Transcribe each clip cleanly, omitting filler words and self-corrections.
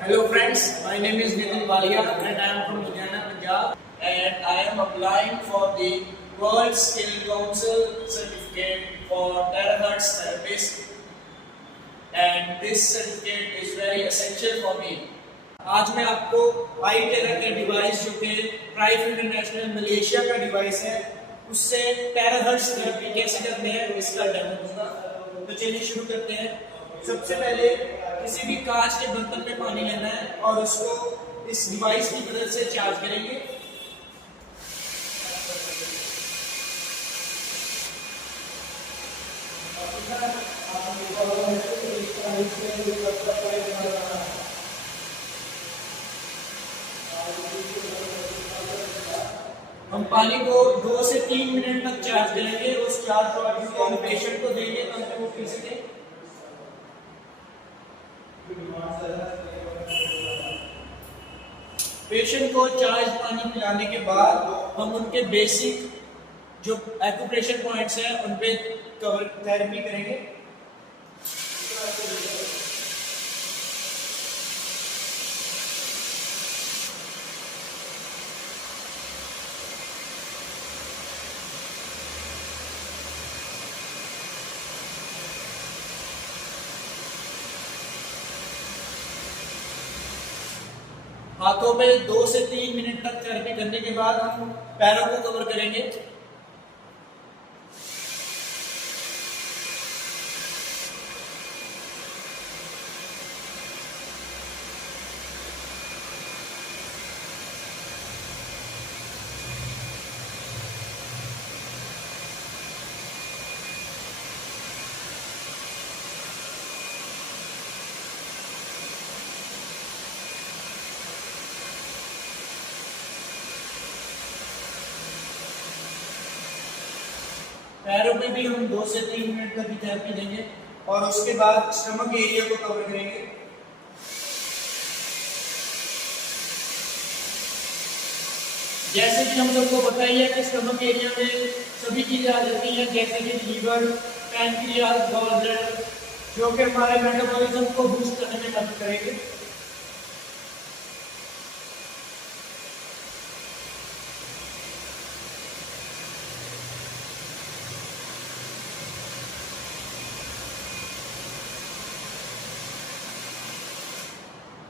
Hello friends, my name is Nitin Walia and I am from Ludhiana, Punjab, and I am applying for the World Skill Council certificate for terahertz therapist, and this certificate is very essential for me. आज मैं आपको iTera के device जो कि प्राइव international Malaysia का device है उससे terahertz therapy कैसे करते हैं इसका डेमो दूंगा। तो चलिए शुरू करते हैं। सबसे पहले किसी भी कांच के बर्तन में पानी लेना है और उसको इस डिवाइस की मदद से चार्ज करेंगे। हम पानी को 2 से 3 मिनट तक चार्ज करेंगे। उस चार्ज को हम पेशेंट को देंगे ताकि वो पी सके। पेशेंट को चार्ज पानी पिलाने के बाद हम उनके बेसिक जो एक्यूप्रेशर पॉइंट्स हैं उन पे कवर थेरेपी करेंगे। हाथों पे 2 से 3 मिनट तक थेरेपी करने के बाद हम पैरों को कवर करेंगे। पैरों में भी हम 2 से 3 मिनट तक थेरेपी देंगे और उसके बाद स्टमक एरिया को कवर करेंगे। जैसे कि हम सबको पता ही है कि स्टमक एरिया में सभी चीजें आ जाती हैं, जैसे कि लीवर, पैनक्रियाज, गॉल ब्लैडर, जो कि हमारे मेटाबॉलिज्म को बूस्ट करने में मदद करेंगे।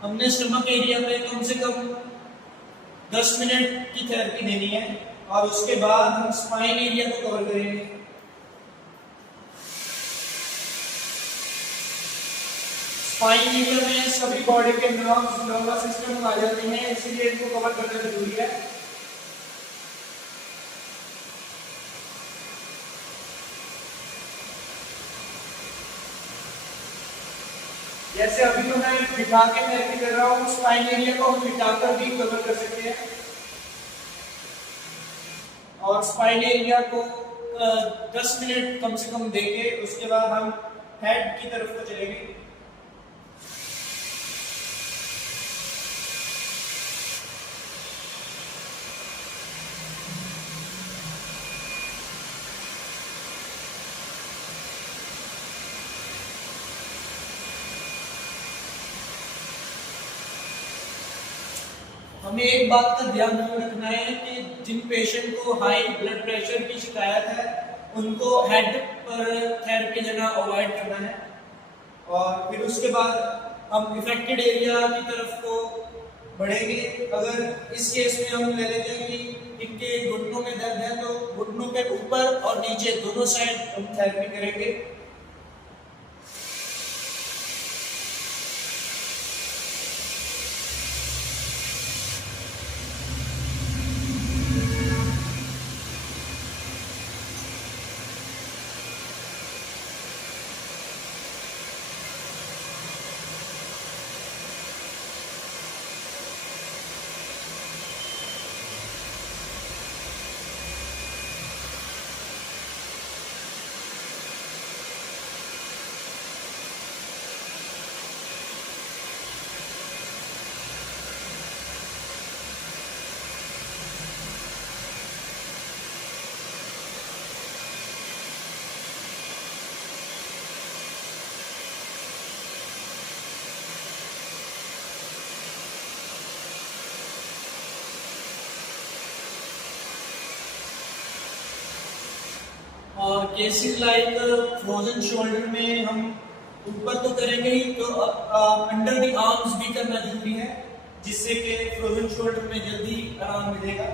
हमने स्टमक एरिया में कम से कम 10 मिनट की थेरेपी देनी है और उसके बाद हम स्पाइन एरिया को कवर करेंगे। स्पाइन एरिया में सभी बॉडी के नर्व्स, नर्वस सिस्टम आ जाते हैं, इसीलिए इनको कवर करना जरूरी है। जैसे अभी तो मैं बिठा के थेरेपी कर रहा हूँ, स्पाइन एरिया को हम बिठाकर भी कवर कर सकते हैं और स्पाइन एरिया को 10 मिनट कम से कम देंगे। उसके बाद हम हेड की तरफ को चलेंगे। हमें एक बात का ध्यान रखना है कि जिन पेशेंट को हाई ब्लड प्रेशर की शिकायत है उनको हेड पर थेरेपी देना अवॉइड करना है। और फिर उसके बाद हम इफेक्टेड एरिया की तरफ को बढ़ेंगे। अगर इस केस में हम ले लेते हैं कि इनके घुटनों में दर्द है तो घुटनों के ऊपर और नीचे दोनों साइड हम थेरेपी करेंगे। और केसेस लाइक फ्रोजन शोल्डर में हम ऊपर तो करेंगे ही, तो अंडर द आर्म्स भी करना जरूरी है, जिससे कि फ्रोजन शोल्डर में जल्दी आराम मिलेगा।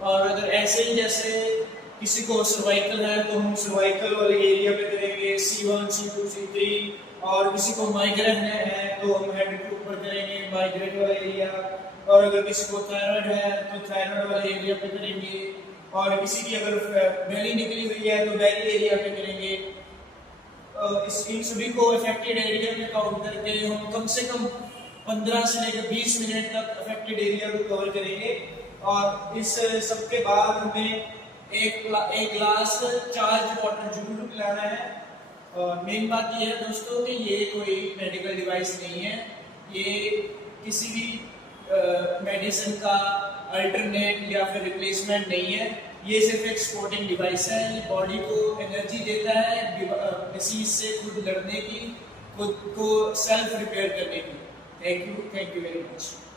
और अगर ऐसे ही जैसे किसी को सर्वाइकल है तो हम सर्वाइकल वाले एरिया पे करेंगे C1, C2, C3, और किसी को माइग्रेन है तो हम हेड के ऊपर करेंगे माइग्रेन वाला एरिया, और अगर किसी को थायराइड है तो थायराइड वाले एरिया पे करेंगे, और किसी की अगर बेली निकली हुई है तो बेली एरिया पे करेंगे। इन सभी को अफेक्टेड एरिया में काउंट करके हम कम से कम 15 से लेकर 20 मिनट तक अफेक्टेड एरिया को कवर करेंगे। और इस सबके बाद हमें एक ग्लास चार्ज वाटर जरूर पिलाना है। और मेन बात यह है दोस्तों कि ये कोई मेडिकल डिवाइस नहीं है, ये किसी भी मेडिसिन का अल्टरनेट या फिर रिप्लेसमेंट नहीं है, ये सिर्फ एक सपोर्टिंग डिवाइस है। ये बॉडी को एनर्जी देता है डिसीज से खुद लड़ने की, खुद को सेल्फ रिपेयर करने की। Thank you very much.